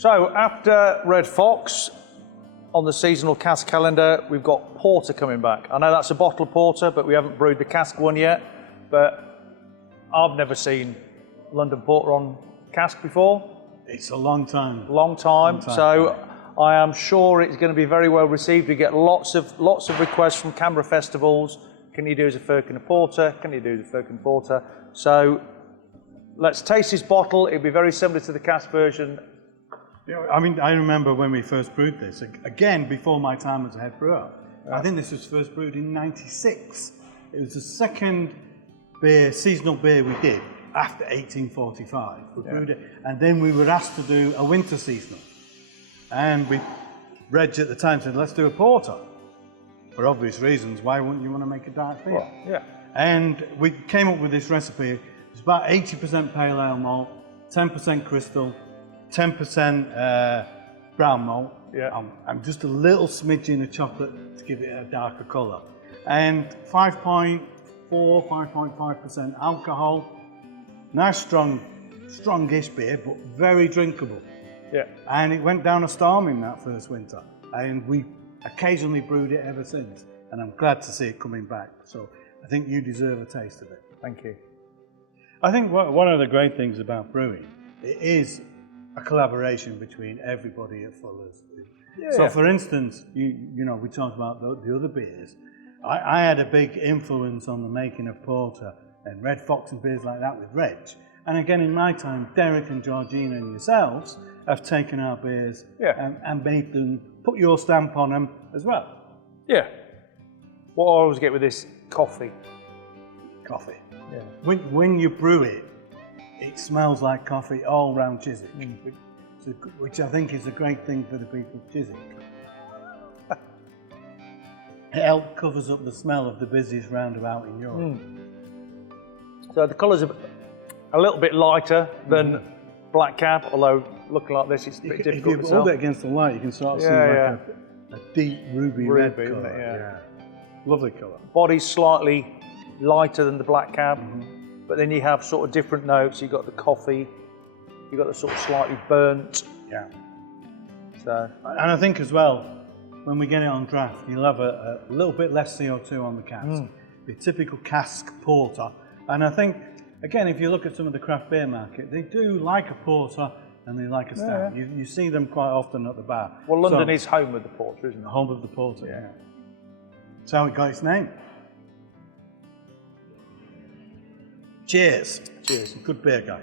So after Red Fox, on the seasonal cask calendar, we've got porter coming back. I know that's a bottle porter, but we haven't brewed the cask one yet. But I've never seen London Porter on cask before. It's a long time. Long time. So I am sure it's going to be very well received. We get lots of requests from Canberra festivals. Can you do as a Firkin Porter? Can you do as a Firkin Porter? So let's taste this bottle. It'll be very similar to the cask version. Yeah, I mean, I remember when we first brewed this, again, before my time as a head brewer. Yeah. I think this was first brewed in '96. It was the second seasonal beer we did after 1845. We brewed it, and then we were asked to do a winter seasonal. And Reg at the time said, let's do a porter. For obvious reasons, why wouldn't you want to make a dark beer? Well, yeah. And we came up with this recipe. It's about 80% pale ale malt, 10% crystal, 10% brown malt, and just a little smidgen of chocolate to give it a darker colour. And 5.4, 5.5% alcohol. Nice, strongish beer, but very drinkable. Yeah. And it went down a storm in that first winter. And we occasionally brewed it ever since. And I'm glad to see it coming back. So I think you deserve a taste of it. Thank you. I think one of the great things about brewing, it is a collaboration between everybody at Fuller's. Yeah. So for instance, you know, we talked about the other beers. I had a big influence on the making of porter and Red Fox and beers like that with Reg. And again, in my time, Derek and Georgina and yourselves have taken our beers and made them, put your stamp on them as well. Yeah. What I always get with this, coffee. Coffee. Yeah. When you brew it, it smells like coffee all round Chiswick, which I think is a great thing for the people of Chiswick. It covers up the smell of the busiest roundabout in Europe. So the colours are a little bit lighter than Black Cab, although looking like this, it's a bit difficult to If you tell. hold it against the light, you can sort of see like a deep ruby red colour. Yeah. Lovely colour. Body's slightly lighter than the Black Cab, but then you have sort of different notes. You've got the coffee, you've got the sort of slightly burnt. Yeah. So. And I think as well, when we get it on draft, you'll have a little bit less CO2 on the cask. The typical cask porter. And I think, again, if you look at some of the craft beer market, they do like a porter and they like a stout. Yeah. You see them quite often at the bar. Well, London is home of the porter, isn't it? Home of the porter, yeah. That's how it got its name. Cheers. Cheers. Good beer, guy.